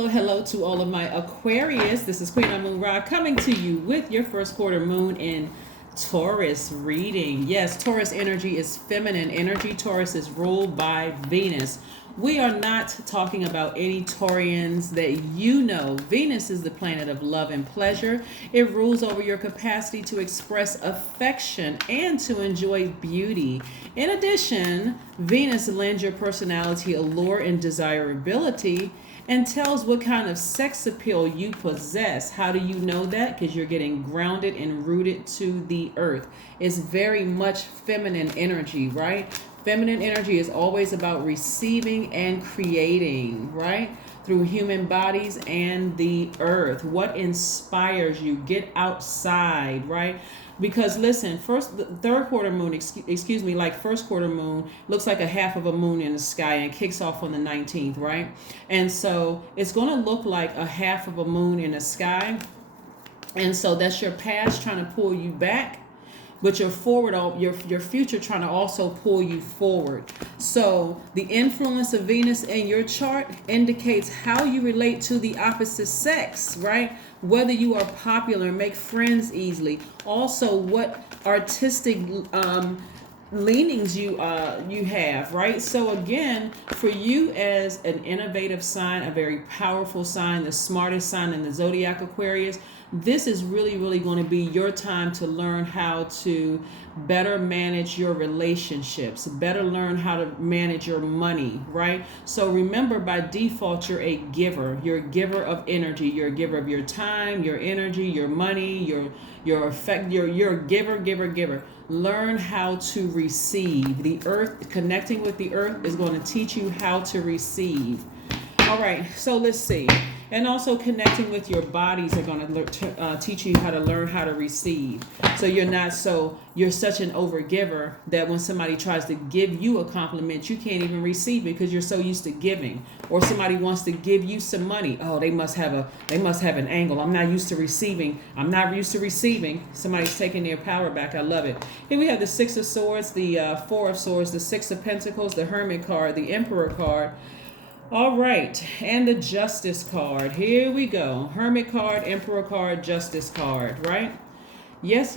Hello to all of my Aquarius. This is Queen on Moon Ra coming to you with your first quarter moon in Taurus reading. Yes, Taurus energy is feminine energy. Taurus is ruled by Venus. We are not talking about any Taurians that you know. Venus is the planet of love and pleasure. It rules over your capacity to express affection and to enjoy beauty. In addition, Venus lends your personality allure and desirability and tells what kind of sex appeal you possess. How do you know that? Because you're getting grounded and rooted to the earth. It's very much feminine energy, right? Feminine energy is always about receiving and creating, right? Through human bodies and the earth. What inspires you? Get outside, right? Because listen, third quarter moon, excuse me, like first quarter moon looks like a half of a moon in the sky and kicks off on the 19th, right? And so it's going to look like a half of a moon in the sky. And so that's your past trying to pull you back, but your forward, your future trying to also pull you forward. So the influence of Venus in your chart indicates how you relate to the opposite sex, right? Whether you are popular, make friends easily. Also, what artistic leanings you have, right? So again, for you as an innovative sign, a very powerful sign, the smartest sign in the zodiac, Aquarius, this is really going to be your time to learn how to better manage your relationships, better learn how to manage your money, right? So remember, by default, you're a giver. You're a giver of energy. You're a giver of your time, your energy, your money, your effect. You're a giver. Learn how to receive. The earth, connecting with the earth, is going to teach you how to receive. All right, so let's see. And also connecting with your bodies are going to teach you how to learn how to receive. So you're such an overgiver that when somebody tries to give you a compliment, you can't even receive it because you're so used to giving. Or somebody wants to give you some money. Oh, they must have an angle. I'm not used to receiving. Somebody's taking their power back. I love it. Here we have the Six of Swords, the Four of Swords, the Six of Pentacles, the Hermit card, the Emperor card. All right, and the Justice card. Here we go. Hermit card, Emperor card, Justice card, right? Yes.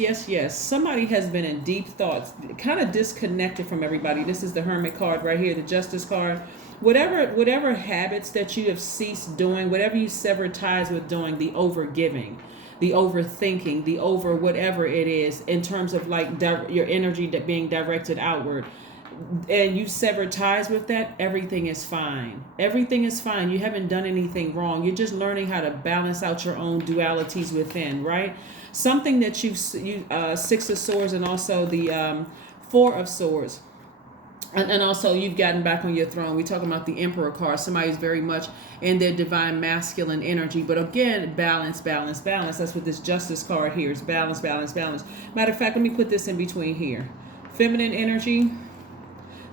Somebody has been in deep thoughts, kind of disconnected from everybody. This is the Hermit card right here, the Justice card. Whatever habits that you have ceased doing, whatever you severed ties with doing, the overgiving, the overthinking, the over whatever it is in terms of like your energy that being directed outward, and you sever ties with that, everything is fine. Everything is fine. You haven't done anything wrong. You're just learning how to balance out your own dualities within, right? Something that you Six of Swords and also the Four of Swords. And also you've gotten back on your throne. We're talking about the Emperor card. Somebody's very much in their divine masculine energy. But again, balance. That's what this Justice card here is. Balance. Matter of fact, let me put this in between here. Feminine energy.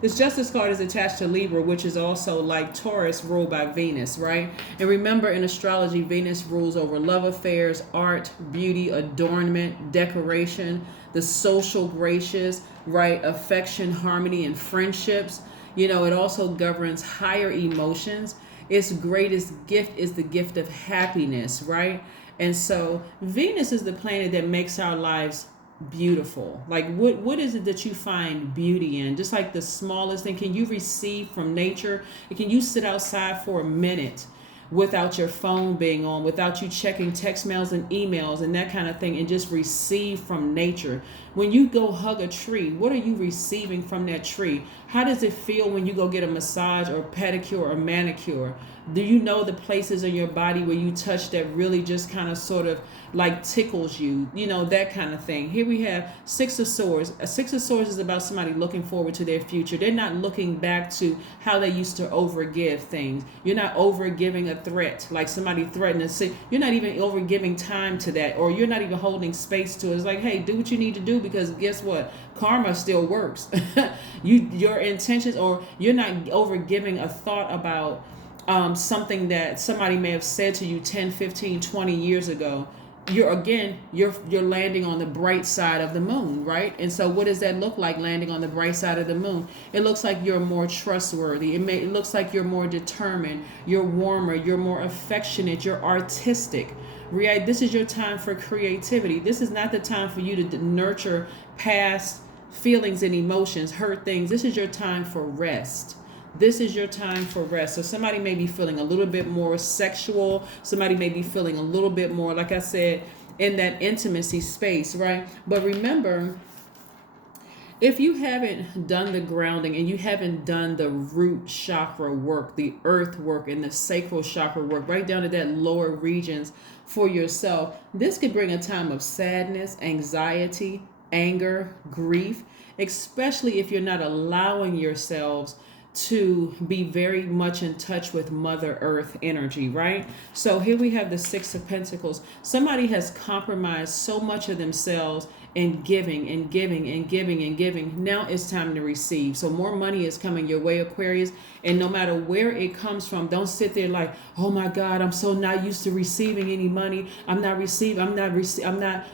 This Justice card is attached to Libra, which is also like Taurus, ruled by Venus, right? And remember, in astrology, Venus rules over love affairs, art, beauty, adornment, decoration, the social graces, right? Affection, harmony, and friendships. It also governs higher emotions. Its greatest gift is the gift of happiness, right? And so Venus is the planet that makes our lives beautiful. Like what is it that you find beauty in? Just like the smallest thing. Can you receive from nature? Can you sit outside for a minute without your phone being on, without you checking text mails and emails and that kind of thing, and just receive from nature? When you go hug a tree, what are you receiving from that tree? How does it feel when you go get a massage or pedicure or manicure? Do you know the places in your body where you touch that really just kind of sort of like tickles you, that kind of thing? Here we have Six of Swords. A Six of Swords is about somebody looking forward to their future. They're not looking back to how they used to overgive things. You're not overgiving a threat, like somebody threatened to say. You're not even overgiving time to that, or you're not even holding space to it. It's like, hey, do what you need to do, because guess what? Karma still works. Your intentions, or you're not overgiving a thought about something that somebody may have said to you 10, 15, 20 years ago. you're landing on the bright side of the moon, right? And so what does that look like, landing on the bright side of the moon? It looks like you're more trustworthy. It looks like you're more determined, you're warmer, you're more affectionate, you're artistic. Right? This is your time for creativity. This is not the time for you to nurture past feelings and emotions, hurt things. This is your time for rest. This is your time for rest. So somebody may be feeling a little bit more sexual. Somebody may be feeling a little bit more, like I said, in that intimacy space, right? But remember, if you haven't done the grounding and you haven't done the root chakra work, the earth work and the sacral chakra work, right down to that lower regions for yourself, this could bring a time of sadness, anxiety, anger, grief, especially if you're not allowing yourselves to be very much in touch with Mother Earth energy, right? So here we have the Six of Pentacles. Somebody has compromised so much of themselves in giving and giving and giving and giving. Now it's time to receive. So more money is coming your way, Aquarius. And no matter where it comes from, don't sit there like, oh my God, I'm so not used to receiving any money. I'm not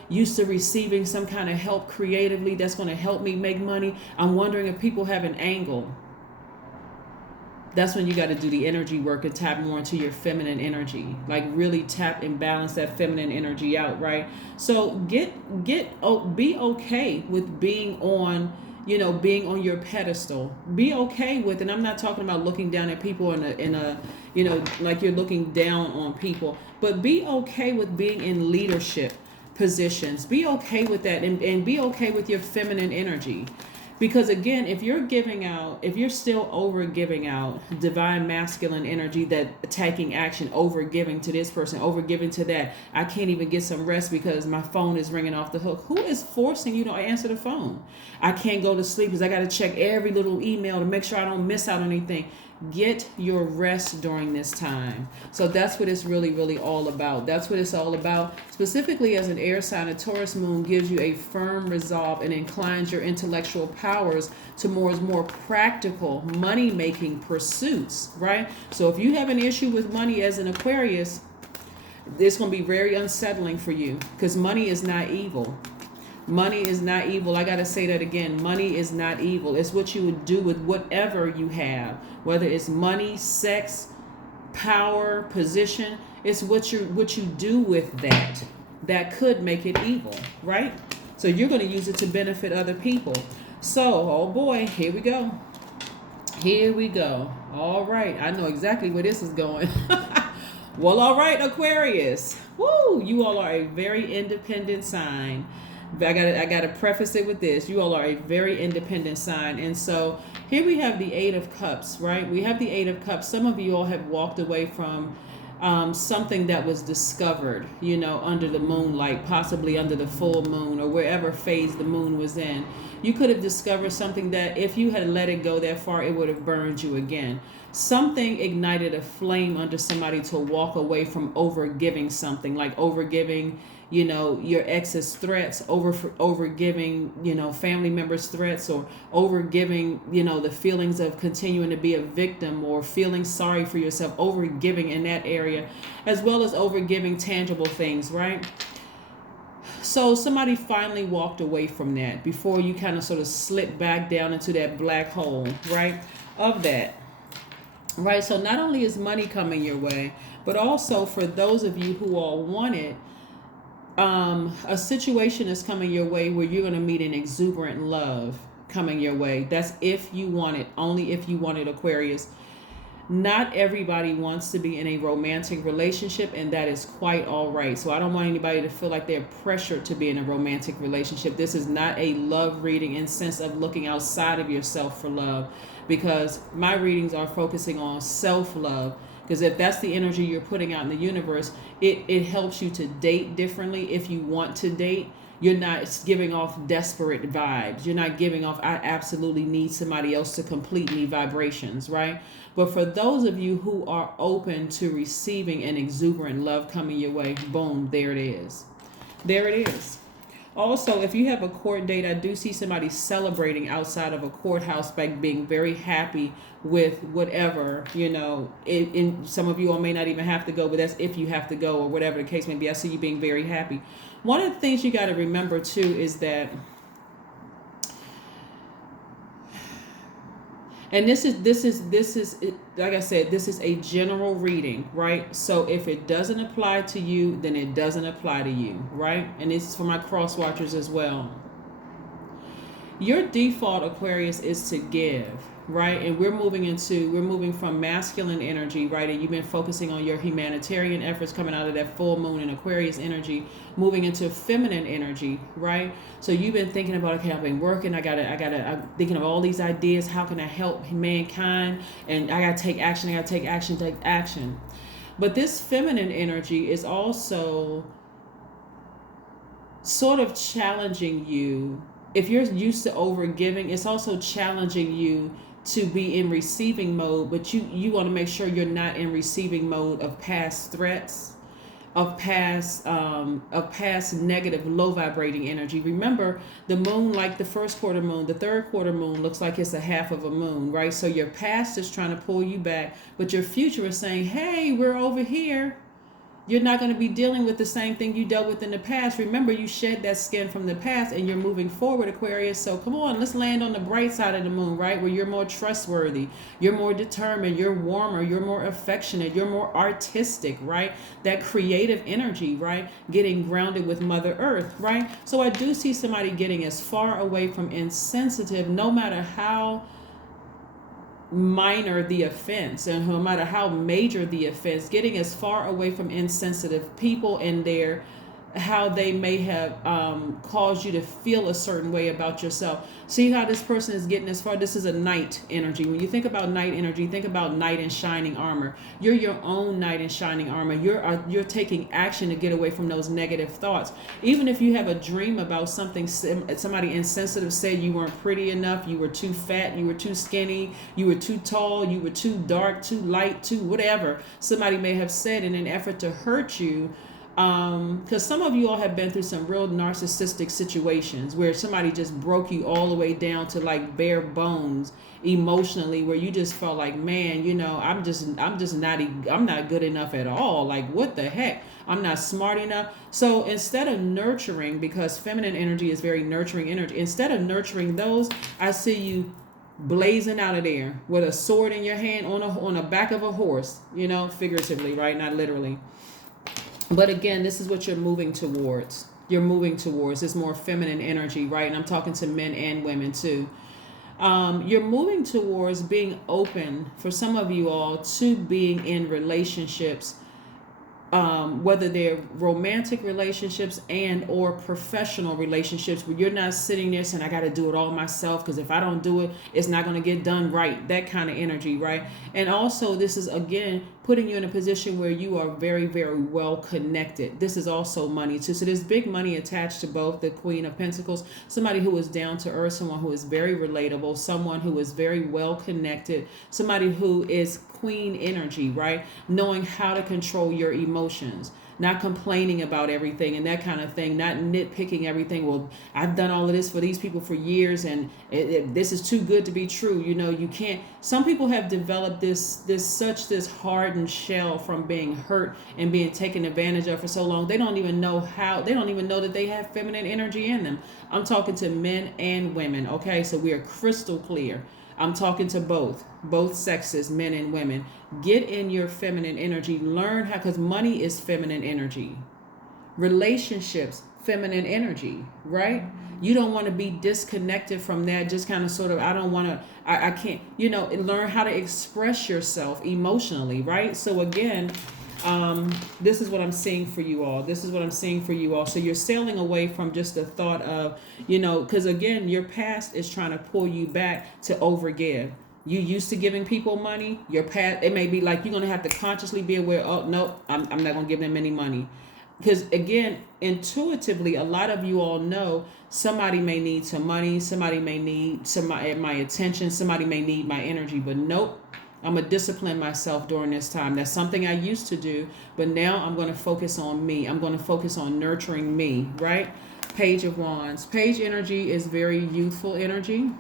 used to receiving some kind of help creatively that's going to help me make money. I'm wondering if people have an angle. That's when you got to do the energy work and tap more into your feminine energy, like really tap and balance that feminine energy out, right? So be okay with being on your pedestal. Be okay with, and I'm not talking about looking down at people in a like you're looking down on people, but be okay with being in leadership positions. Be okay with that, and be okay with your feminine energy. Because again, if you're still over giving out divine masculine energy, that taking action, over giving to this person, over giving to that, I can't even get some rest because my phone is ringing off the hook. Who is forcing you to answer the phone? I can't go to sleep because I got to check every little email to make sure I don't miss out on anything. Get your rest during this time. So that's what it's really, really all about. That's what it's all about. Specifically as an air sign, a Taurus moon gives you a firm resolve and inclines your intellectual powers to more practical money-making pursuits, right? So if you have an issue with money as an Aquarius, it's going to be very unsettling for you because money is not evil. Money is not evil. I got to say that again. Money is not evil. It's what you would do with whatever you have, whether it's money, sex, power, position. It's what you do with that could make it evil, right? So you're going to use it to benefit other people. So, oh boy, here we go. Here we go. All right. I know exactly where this is going. Well, all right, Aquarius. Woo! You all are a very independent sign. I gotta preface it with this. You all are a very independent sign. And so here we have the Eight of Cups, right? We have the Eight of Cups. Some of you all have walked away from something that was discovered, under the moonlight, possibly under the full moon or wherever phase the moon was in. You could have discovered something that if you had let it go that far, it would have burned you again. Something ignited a flame under somebody to walk away from overgiving something, like overgiving, your ex's threats, overgiving, family members' threats, or overgiving, the feelings of continuing to be a victim or feeling sorry for yourself, overgiving in that area, as well as overgiving tangible things, right? So somebody finally walked away from that before you kind of sort of slip back down into that black hole, right? Of that. Right, so not only is money coming your way, but also for those of you who all want it, a situation is coming your way where you're going to meet an exuberant love coming your way. That's if you want it, only if you want it, Aquarius. Not everybody wants to be in a romantic relationship, and that is quite all right. So I don't want anybody to feel like they're pressured to be in a romantic relationship. This is not a love reading in sense of looking outside of yourself for love, because my readings are focusing on self-love. Because if that's the energy you're putting out in the universe, it helps you to date differently if you want to date. You're not giving off desperate vibes. You're not giving off, I absolutely need somebody else to complete me vibrations, right? But for those of you who are open to receiving an exuberant love coming your way, boom, there it is. There it is. Also, if you have a court date, I do see somebody celebrating outside of a courthouse by being very happy with whatever, in some of you all may not even have to go, but that's if you have to go or whatever the case may be. I see you being very happy. One of the things you got to remember too is that, and this is like I said, this is a general reading, right? So if it doesn't apply to you, then it doesn't apply to you, right? And this is for my cross watchers as well. Your default, Aquarius, is to give, right? And we're moving from masculine energy, right? And you've been focusing on your humanitarian efforts coming out of that full moon in Aquarius energy, moving into feminine energy, right? So you've been thinking about, okay, I've been working, I'm thinking of all these ideas. How can I help mankind? And I gotta take action. But this feminine energy is also sort of challenging you. If you're used to over giving, it's also challenging you to be in receiving mode, but you want to make sure you're not in receiving mode of past threats, of past negative, low vibrating energy. Remember, the moon, like the first quarter moon, the third quarter moon looks like it's a half of a moon, right? So your past is trying to pull you back, but your future is saying, hey, we're over here. You're not going to be dealing with the same thing you dealt with in the past. Remember, you shed that skin from the past and you're moving forward, Aquarius. So come on, let's land on the bright side of the moon, right? Where you're more trustworthy, you're more determined, you're warmer, you're more affectionate, you're more artistic, right? That creative energy, right? Getting grounded with Mother Earth, right? So I do see somebody getting as far away from insensitive, no matter how minor the offense and no matter how major the offense, getting as far away from insensitive people and their how they may have caused you to feel a certain way about yourself. See how this person is getting as far. This is a knight energy. When you think about knight energy, think about knight in shining armor. You're your own knight in shining armor. You're taking action to get away from those negative thoughts. Even if you have a dream about something, somebody insensitive said you weren't pretty enough, you were too fat, you were too skinny, you were too tall, you were too dark, too light, too whatever somebody may have said in an effort to hurt you. Because some of you all have been through some real narcissistic situations where somebody just broke you all the way down to like bare bones emotionally, where you just felt like, man, I'm not good enough at all. Like, what the heck? I'm not smart enough. So instead of nurturing, because feminine energy is very nurturing energy, instead of nurturing those, I see you blazing out of there with a sword in your hand on the back of a horse, figuratively, right? Not literally. But again, this is what you're moving towards. You're moving towards this more feminine energy, right? And I'm talking to men and women too. You're moving towards being open, for some of you all, to being in relationships, whether they're romantic relationships and or professional relationships, where you're not sitting there saying, I got to do it all myself, because if I don't do it, it's not going to get done right. That kind of energy, right? And also, this is, again, putting you in a position where you are very, very well connected. This is also money too. So there's big money attached to both the Queen of Pentacles, somebody who is down to earth, someone who is very relatable, someone who is very well connected, somebody who is Queen energy, right? Knowing how to control your emotions, not complaining about everything and that kind of thing, not nitpicking everything. Well, I've done all of this for these people for years and this is too good to be true. You can't. Some people have developed this hardened shell from being hurt and being taken advantage of for so long. They don't even know that they have feminine energy in them. I'm talking to men and women. Okay, so we are crystal clear. I'm talking to both sexes, men and women. Get in your feminine energy. Learn how, because money is feminine energy. Relationships, feminine energy, right? You don't want to be disconnected from that. Just kind of sort of, I can't, learn how to express yourself emotionally, right? So again, this is what I'm seeing for you all. So you're sailing away from just the thought of, because again, your past is trying to pull you back to overgive. You used to giving people money. Your past, it may be like you're going to have to consciously be aware, oh, no, I'm not going to give them any money. Because again, intuitively, a lot of you all know somebody may need some money. Somebody may need my attention. Somebody may need my energy, but nope. I'm going to discipline myself during this time. That's something I used to do, but now I'm going to focus on me. I'm going to focus on nurturing me, right? Page of Wands. Page energy is very youthful energy.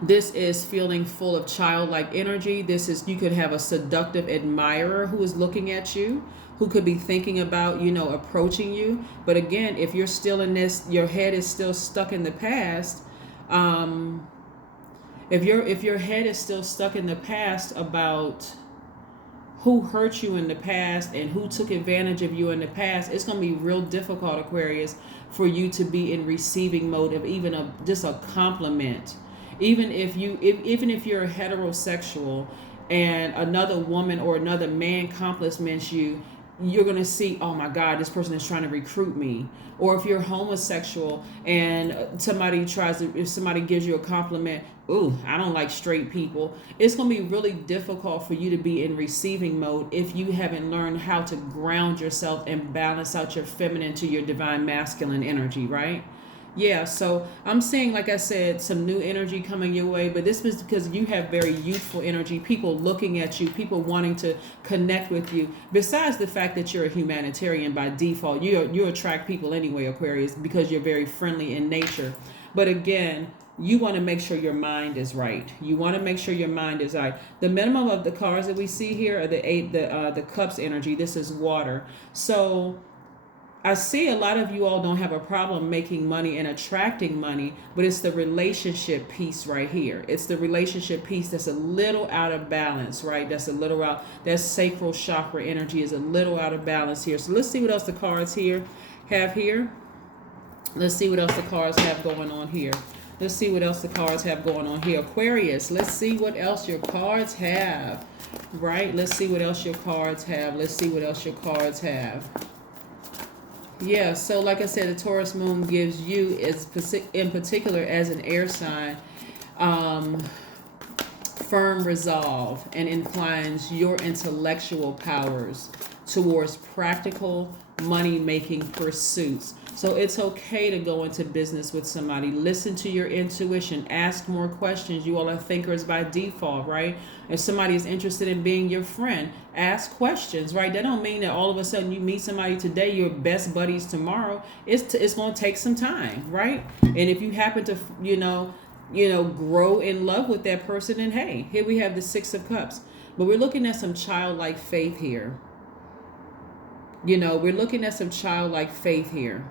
This is feeling full of childlike energy. This is, you could have a seductive admirer who is looking at you, who could be thinking about, approaching you. But again, if you're still in this, your head is still stuck in the past. If your head is still stuck in the past about who hurt you in the past and who took advantage of you in the past, it's going to be real difficult, Aquarius, for you to be in receiving mode of even just a compliment. Even if you're heterosexual and another woman or another man compliments you, you're going to see, oh my God, this person is trying to recruit me. Or if you're homosexual and if somebody gives you a compliment, ooh, I don't like straight people. It's going to be really difficult for you to be in receiving mode if you haven't learned how to ground yourself and balance out your feminine to your divine masculine energy, right? Yeah, so I'm seeing, like I said, some new energy coming your way, but this was because you have very youthful energy, people looking at you, people wanting to connect with you. Besides the fact that you're a humanitarian by default, you attract people anyway, Aquarius, because you're very friendly in nature. But again, you want to make sure your mind is right. You want to make sure your mind is right. The minimum of the cards that we see here are the cups energy. This is water. So I see a lot of you all don't have a problem making money and attracting money, but it's the relationship piece right here. It's the relationship piece that's a little out of balance, right? That sacral chakra energy is a little out of balance here. So let's see what else the cards have here. Let's see what else the cards have going on here. Let's see what else the cards have going on here. Aquarius, let's see what else your cards have, right? Let's see what else your cards have. Let's see what else your cards have. Yeah, so like I said, the Taurus moon gives you, in particular as an air sign, firm resolve and inclines your intellectual powers towards practical money-making pursuits. So it's okay to go into business with somebody. Listen to your intuition. Ask more questions. You all are thinkers by default, right? If somebody is interested in being your friend, ask questions, right? That don't mean that all of a sudden you meet somebody today, you're best buddies tomorrow. It's going to take some time, right? And if you happen to, grow in love with that person, and hey, here we have the Six of Cups. But we're looking at some childlike faith here. We're looking at some childlike faith here.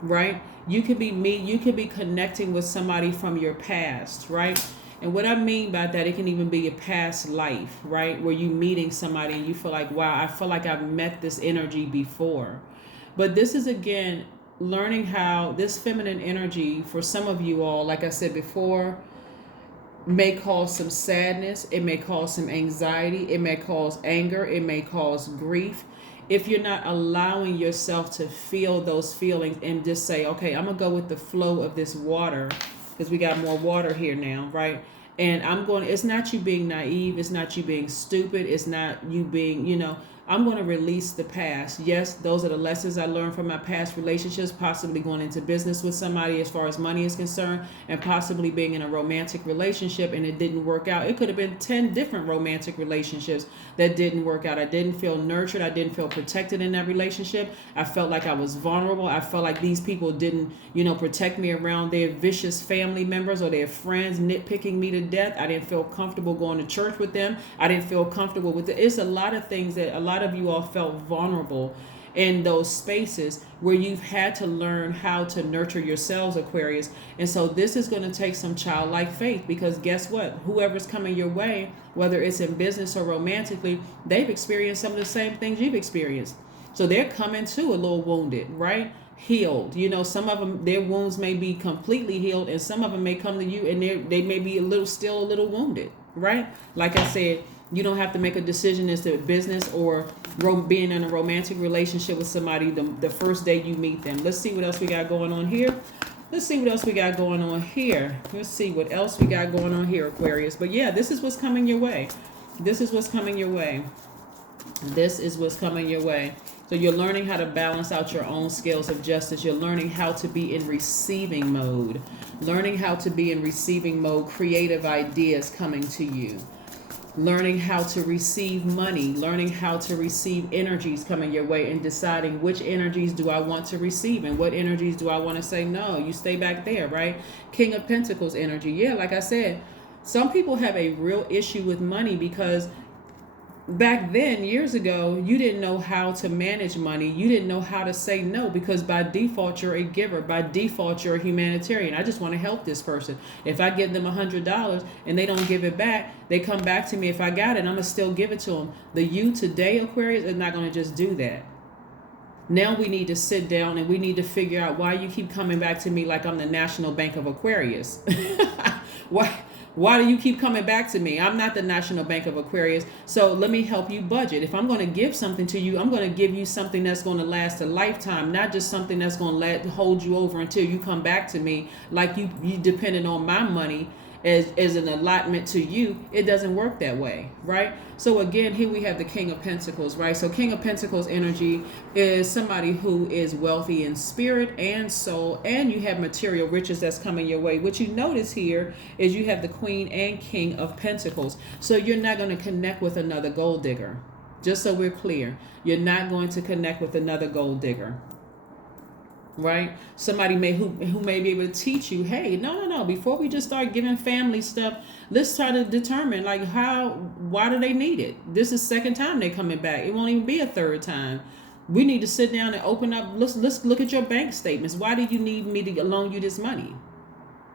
Right? You could be connecting with somebody from your past, right? And what I mean by that, it can even be a past life, right? Where you meeting somebody and you feel like, wow, I feel like I've met this energy before. But this is, again, learning how this feminine energy, for some of you all, like I said before, may cause some sadness. It may cause some anxiety. It may cause anger. It may cause grief. If you're not allowing yourself to feel those feelings and just say, okay, I'm going to go with the flow of this water, because we got more water here now, right? And it's not you being naive. It's not you being stupid. It's not you being, I'm going to release the past. Yes, those are the lessons I learned from my past relationships, possibly going into business with somebody as far as money is concerned, and possibly being in a romantic relationship and it didn't work out. It could have been 10 different romantic relationships that didn't work out. I didn't feel nurtured. I didn't feel protected in that relationship. I felt like I was vulnerable. I felt like these people didn't, protect me around their vicious family members or their friends nitpicking me to death. I didn't feel comfortable going to church with them. I didn't feel comfortable with it. It's a lot of things that a lot of you all felt vulnerable in those spaces where you've had to learn how to nurture yourselves, Aquarius. And so this is going to take some childlike faith, because guess what? Whoever's coming your way, whether it's in business or romantically, they've experienced some of the same things you've experienced. So they're coming too a little wounded, right? Healed. Some of them, their wounds may be completely healed, and some of them may come to you and they may be still a little wounded, right? Like I said, you don't have to make a decision as to business or being in a romantic relationship with somebody the first day you meet them. Let's see what else we got going on here. Let's see what else we got going on here. Let's see what else we got going on here, Aquarius. But yeah, this is what's coming your way. This is what's coming your way. This is what's coming your way. So you're learning how to balance out your own scales of justice. You're learning how to be in receiving mode. Learning how to be in receiving mode. Creative ideas coming to you. learning how to receive money, learning how to receive energies coming your way, and deciding which energies do I want to receive and what energies do I want to say, no, you stay back there, right? King of Pentacles energy. Yeah, like I said, some people have a real issue with money because back then, years ago, you didn't know how to manage money. You didn't know how to say no because by default, you're a giver. By default, you're a humanitarian. I just want to help this person. If I give them $100 and they don't give it back, they come back to me. If I got it, I'm going to still give it to them. The you today, Aquarius, is not going to just do that. Now we need to sit down and we need to figure out why you keep coming back to me like I'm the National Bank of Aquarius. Why do you keep coming back to me? I'm not the National Bank of Aquarius. So let me help you budget. If I'm going to give something to you, I'm going to give you something that's going to last a lifetime, not just something that's going to hold you over until you come back to me like you depending on my money as an allotment to you. It doesn't work that way, right? So again, here we have the King of Pentacles, right? So King of Pentacles energy is somebody who is wealthy in spirit and soul, and you have material riches that's coming your way. What you notice here is you have the Queen and King of Pentacles. So you're not going to connect with another gold digger. Just so we're clear, you're not going to connect with another gold digger. Right? Somebody who may be able to teach you, hey, no, before we just start giving family stuff, let's try to determine like why do they need it? This is second time they're coming back. It won't even be a third time. We need to sit down and open up, let's look at your bank statements. Why do you need me to loan you this money?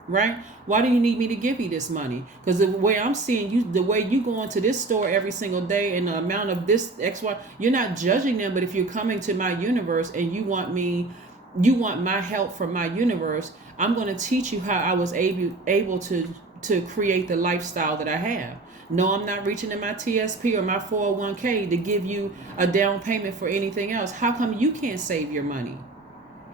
Right? Why do you need me to give you this money? Because the way I'm seeing you, the way you go into this store every single day and the amount of this XY, you're not judging them, but if you're coming to my universe and you want my help from my universe, I'm going to teach you how I was able to create the lifestyle that I have. No, I'm not reaching in my TSP or my 401k to give you a down payment for anything else. How come you can't save your money?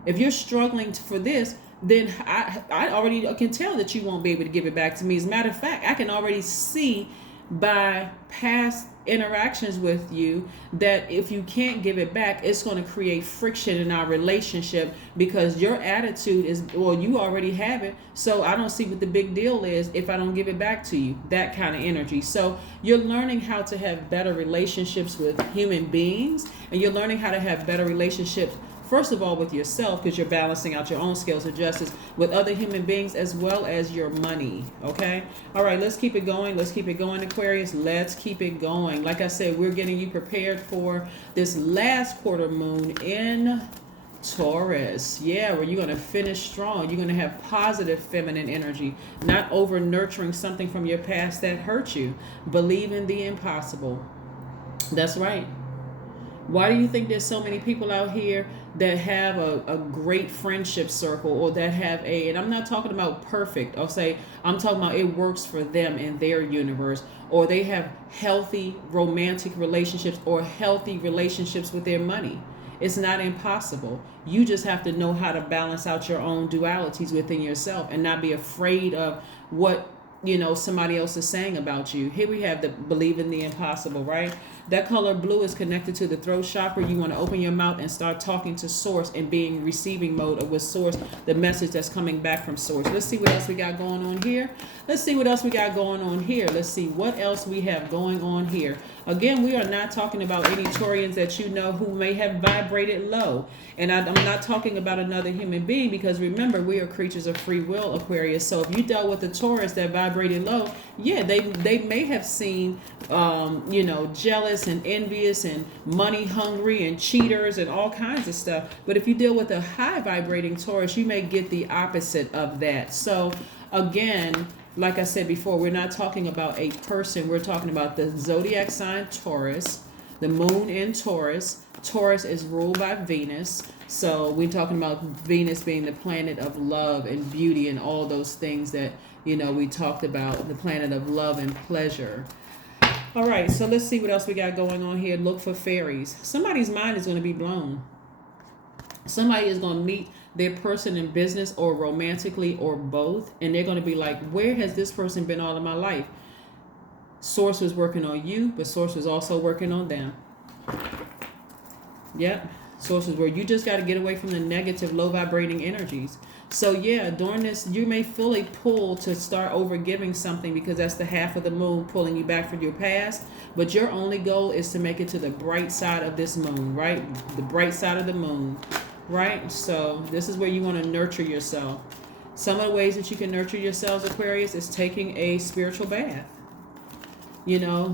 If you're struggling for this, then I already can tell that you won't be able to give it back to me. As a matter of fact, I can already see by past interactions with you that if you can't give it back, it's going to create friction in our relationship because your attitude is, well, you already have it, so I don't see what the big deal is if I don't give it back to you. That kind of energy. So you're learning how to have better relationships with human beings, and you're learning how to have better relationships first of all with yourself, because you're balancing out your own scales of justice, with other human beings, as well as your money. Okay. All right. Let's keep it going. Let's keep it going, Aquarius. Let's keep it going. Like I said, we're getting you prepared for this last quarter moon in Taurus. Yeah, where you're going to finish strong. You're going to have positive feminine energy, not over nurturing something from your past that hurt you. Believe in the impossible. That's right. Why do you think there's so many people out here that have a great friendship circle, or that have and I'm not talking about perfect, I'll say, I'm talking about it works for them in their universe, or they have healthy romantic relationships or healthy relationships with their money? It's not impossible. You just have to know how to balance out your own dualities within yourself and not be afraid of what somebody else is saying about you. Here we have the believe in the impossible, right? That color blue is connected to the throat chakra. You want to open your mouth and start talking to source and being receiving mode of with source, the message that's coming back from source. Let's see what else we got going on here. Let's see what else we got going on here. Let's see what else we have going on here. Again, we are not talking about any Taurians that you know who may have vibrated low. And I'm not talking about another human being, because remember, we are creatures of free will, Aquarius. So if you dealt with a Taurus that vibrated low, yeah, they may have seen, jealous and envious and money hungry and cheaters and all kinds of stuff. But if you deal with a high vibrating Taurus, you may get the opposite of that. So again, like I said before, we're not talking about a person. We're talking about the zodiac sign Taurus, the moon in Taurus. Taurus is ruled by Venus. So we're talking about Venus being the planet of love and beauty and all those things that, we talked about, the planet of love and pleasure. All right, so let's see what else we got going on here. Look for fairies. Somebody's mind is going to be blown. Somebody is going to meet their person in business or romantically or both, and they're going to be like, where has this person been all of my life? Source was working on you, but source was also working on them. Yep. Sources where you just got to get away from the negative, low vibrating energies. So yeah, during this, you may feel a pull to start over giving something because that's the half of the moon pulling you back from your past. But your only goal is to make it to the bright side of this moon, right? The bright side of the moon, right? So this is where you want to nurture yourself. Some of the ways that you can nurture yourselves, Aquarius, is taking a spiritual bath. You know,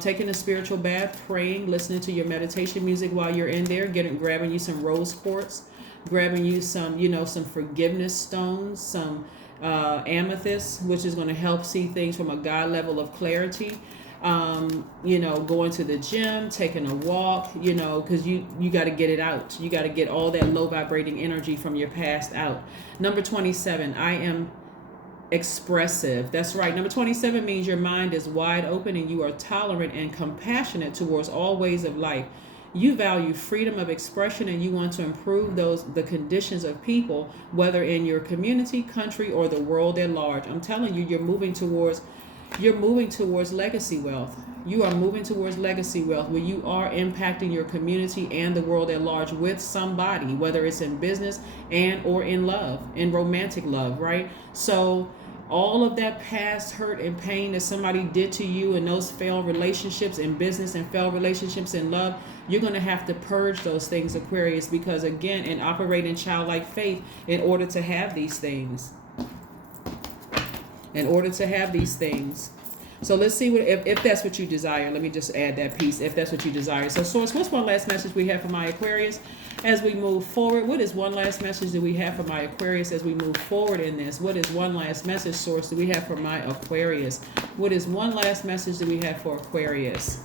taking a spiritual bath, praying, listening to your meditation music while you're in there, grabbing you some rose quartz, grabbing you some, you know, some forgiveness stones, some amethyst, which is going to help see things from a God level of clarity. You know, going to the gym, taking a walk, you know, because you got to get it out. You got to get all that low vibrating energy from your past out. Number 27, I am expressive. That's right. Number 27 means your mind is wide open and you are tolerant and compassionate towards all ways of life. You value freedom of expression and you want to improve the conditions of people, whether in your community, country, or the world at large. I'm telling you, you're moving towards legacy wealth. You are moving towards legacy wealth where you are impacting your community and the world at large with somebody, whether it's in business and or in love, in romantic love, right? So all of that past hurt and pain that somebody did to you in those failed relationships in business and failed relationships in love, you're going to have to purge those things, Aquarius, because again, and operate in childlike faith in order to have these things. In order to have these things. So let's see what if that's what you desire. Let me just add that piece. If that's what you desire. So Source, what's one last message we have for my Aquarius as we move forward? What is one last message that we have for my Aquarius as we move forward in this? What is one last message, Source, that we have for my Aquarius? What is one last message that we have for Aquarius?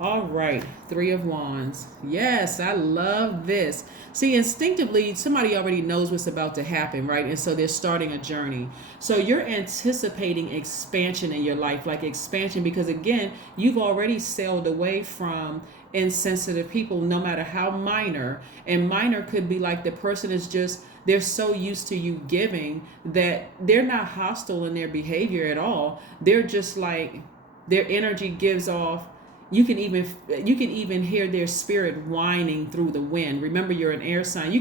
All right, Three of Wands. Yes, I love this. See, instinctively, somebody already knows what's about to happen, right? And so they're starting a journey. So you're anticipating expansion in your life, like expansion, because again, you've already sailed away from insensitive people, no matter how minor. And minor could be like the person is just, they're so used to you giving that they're not hostile in their behavior at all. They're just like, their energy gives off. You can even hear their spirit whining through the wind. Remember, you're an air sign. They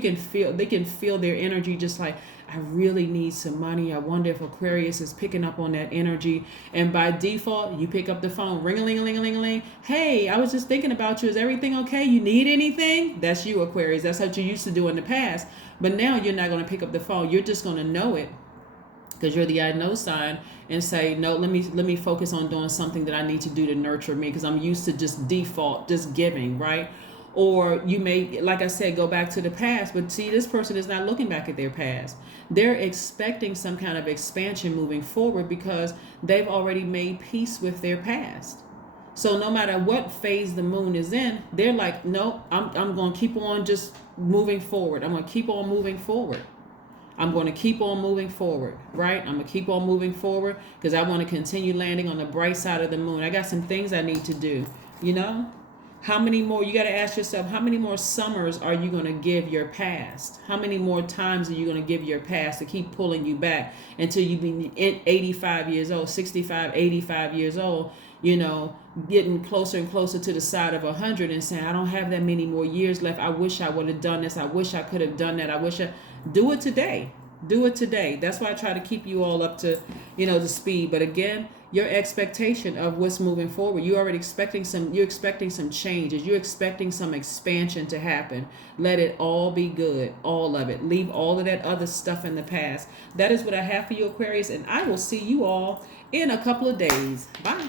can feel their energy, just like, I really need some money. I wonder if Aquarius is picking up on that energy. And by default, you pick up the phone. Ring-a-ling-a-ling-a-ling-a-ling. Hey, I was just thinking about you. Is everything okay? You need anything? That's you, Aquarius. That's what you used to do in the past. But now you're not going to pick up the phone. You're just going to know it, because you're the I know sign, and say, no, let me focus on doing something that I need to do to nurture me, because I'm used to just default, just giving, right? Or you may, like I said, go back to the past, but see, this person is not looking back at their past. They're expecting some kind of expansion moving forward because they've already made peace with their past. So no matter what phase the moon is in, they're like, no, I'm going to keep on just moving forward. I'm going to keep on moving forward. I'm going to keep on moving forward, right? I'm going to keep on moving forward because I want to continue landing on the bright side of the moon. I got some things I need to do, you know? How many more, you got to ask yourself, how many more summers are you going to give your past? How many more times are you going to give your past to keep pulling you back until you be 85 years old, 65, 85 years old, you know, getting closer and closer to the side of 100 and saying, I don't have that many more years left. I wish I would have done this. I wish I could have done that. Do it today. Do it today. That's why I try to keep you all up to, you know, the speed. But again, your expectation of what's moving forward, you're expecting some changes. You're expecting some expansion to happen. Let it all be good. All of it. Leave all of that other stuff in the past. That is what I have for you, Aquarius. And I will see you all in a couple of days. Bye.